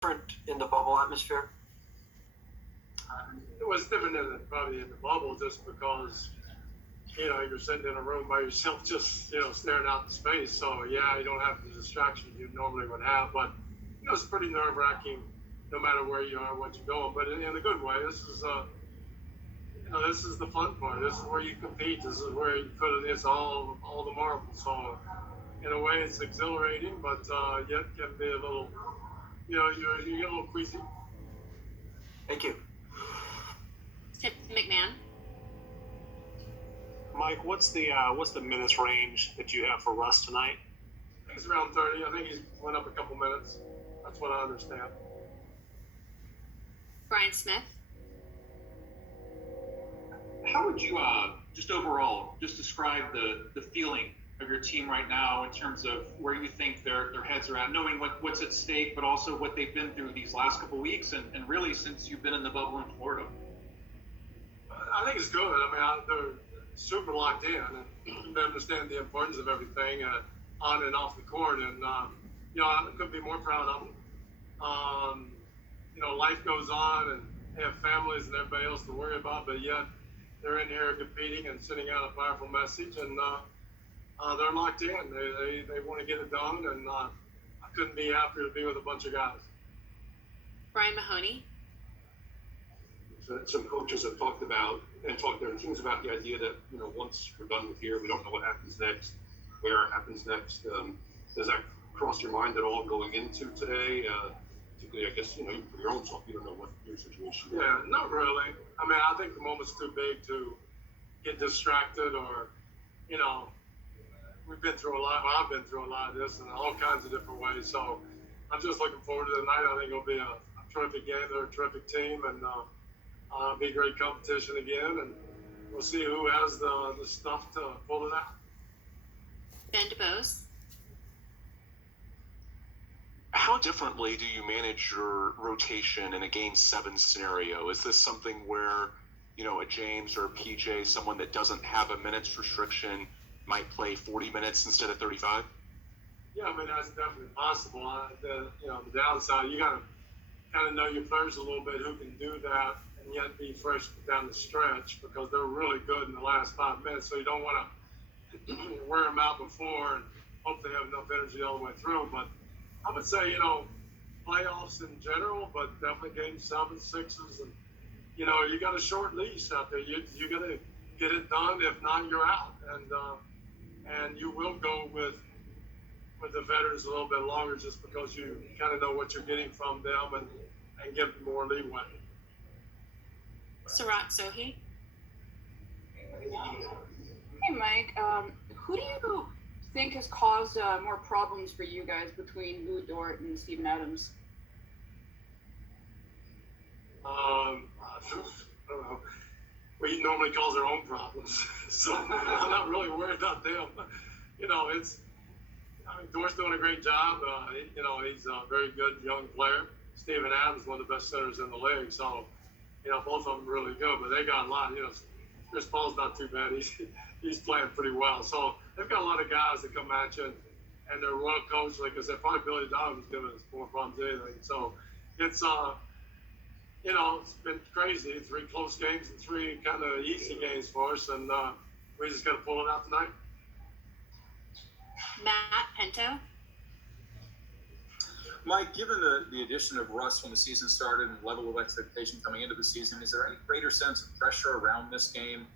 different in the bubble atmosphere? It was different than probably in the bubble, just because you're sitting in a room by yourself, just staring out in space. So yeah, you don't have the distractions you normally would have, but it's pretty nerve-wracking, no matter where you are, what you're going. But in a good way. This is the fun part. This is where you compete. This is where you put it. It's all the marbles. So in a way, it's exhilarating, but yet can be a little, you get a little queasy. Thank you. Tip McMahon. Mike, what's the minutes range that you have for Russ tonight? I think it's around 30. I think he's went up a couple minutes. That's what I understand. Brian Smith. How would you just overall just describe the feeling of your team right now in terms of where you think their heads are at, knowing what's at stake, but also what they've been through these last couple of weeks and really since you've been in the bubble in Florida? I think it's good. I mean, they're super locked in and they understand the importance of everything on and off the court. And, I couldn't be more proud of them. Life goes on and they have families and everybody else to worry about, but yet they're in here competing and sending out a powerful message, and they're locked in. They want to get it done, and I couldn't be happier to be with a bunch of guys. Brian Mahoney. Some coaches have talked about and talked to their teams about the idea that once we're done with here, we don't know what happens next, where it happens next. Does that cross your mind at all going into today? Particularly, I guess for your own self, you don't know what your situation is. Yeah, not really. I mean, I think the moment's too big to get distracted, or we've been through a lot. Well, I've been through a lot of this in all kinds of different ways. So I'm just looking forward to tonight. I think it'll be a terrific game. They're a terrific team, and be great competition again. And we'll see who has the stuff to pull it out. Ben DeBose. How differently do you manage your rotation in a Game 7 scenario? Is this something where, a James or a PJ, someone that doesn't have a minutes restriction, might play 40 minutes instead of 35? Yeah, I mean, that's definitely possible. The downside, you got to kind of know your players a little bit who can do that and yet be fresh down the stretch, because they're really good in the last 5 minutes. So you don't want to wear them out before and hope they have enough energy all the way through. But I would say, playoffs in general, but definitely Game 7, 6s, and you got a short leash out there. You got to get it done. If not, you're out, and you will go with the veterans a little bit longer, just because you kind of know what you're getting from them and give them more leeway. Sarat Sohi. Hey, Mike. Who do you think has caused more problems for you guys between Lou Dort and Steven Adams? I don't know. Well, he normally calls their own problems, so I'm not really worried about them. Dort's doing a great job. He's a very good young player. Steven Adams, one of the best centers in the league. So, both of them really good, but they got a lot. Chris Paul's not too bad. He's playing pretty well. So they've got a lot of guys that come at you, and they're well coached. Like I said, probably Billy Donovan's giving us more problems than anything. So it's it's been crazy. 3 close games and 3 kind of easy games for us, and we just got to pull it out tonight. Matt Pento. Mike, given the addition of Russ when the season started and level of expectation coming into the season, is there any greater sense of pressure around this game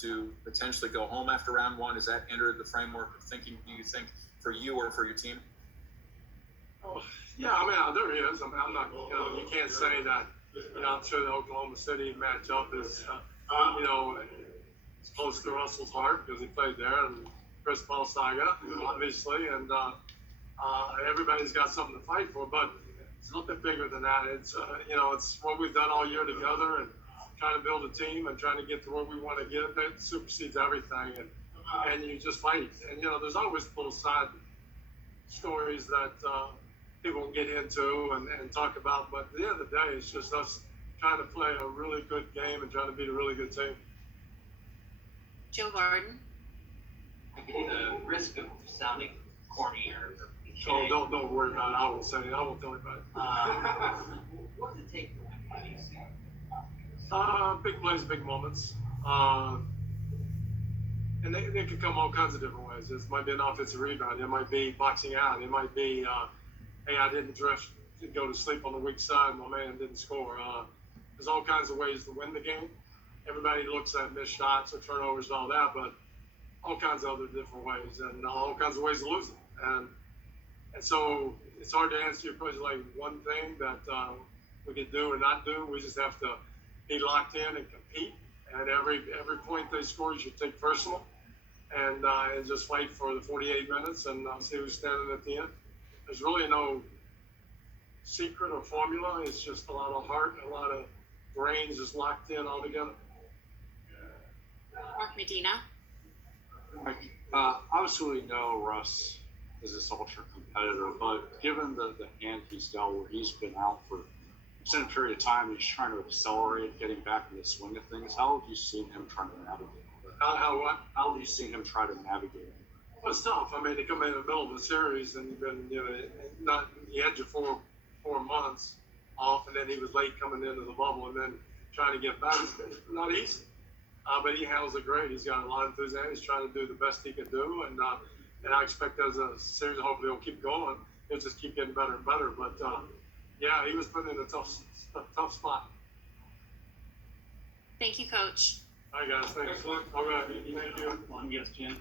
to potentially go home after round 1? Has that entered the framework of thinking, do you think, for you or for your team? Oh, yeah, I mean, there is. I'm not, you can't say that, I'm sure the Oklahoma City matchup is, it's close to Russell's heart because he played there, and Chris Paul saga, obviously, and everybody's got something to fight for, but it's a little bit bigger than that. It's, it's what we've done all year together, and trying to build a team and trying to get to where we want to get. That supersedes everything, and you just fight. And, there's always little side stories that people can get into and talk about, but at the end of the day, it's just us trying to play a really good game and trying to beat a really good team. Joe Varden. At the risk of sounding corny or So don't worry about it. I won't say it. I won't tell anybody. What's it take to win? Big plays, big moments. And they could come all kinds of different ways. It might be an offensive rebound. It might be boxing out. It might be, hey, I didn't go to sleep on the weak side. My man didn't score. There's all kinds of ways to win the game. Everybody looks at missed shots or turnovers and all that, but all kinds of other different ways and all kinds of ways to lose it. And so it's hard to answer your question like one thing that we can do or not do. We just have to be locked in and compete. And every point they score, you should take personal, and just fight for the 48 minutes and see who's standing at the end. There's really no secret or formula. It's just a lot of heart, and a lot of brains just locked in all together. Mark Medina. Obviously, we know Russ is this ultra competitor, but given the hand he's dealt where he's been out for extended period of time, he's trying to accelerate getting back in the swing of things. How have you seen him trying to navigate that? How have you seen him try to navigate it? Well, it's tough. I mean, to come in the middle of the series and you've been, you had your four months off, and then he was late coming into the bubble, and then trying to get back. It's not easy. But he handles it great. He's got a lot of enthusiasm. He's trying to do the best he can do, and I expect as a series, hopefully he'll keep going. He'll just keep getting better and better. But yeah, he was put in a tough spot. Thank you, Coach. All right, guys. Thanks. All right. Thank you. Yes, Jen.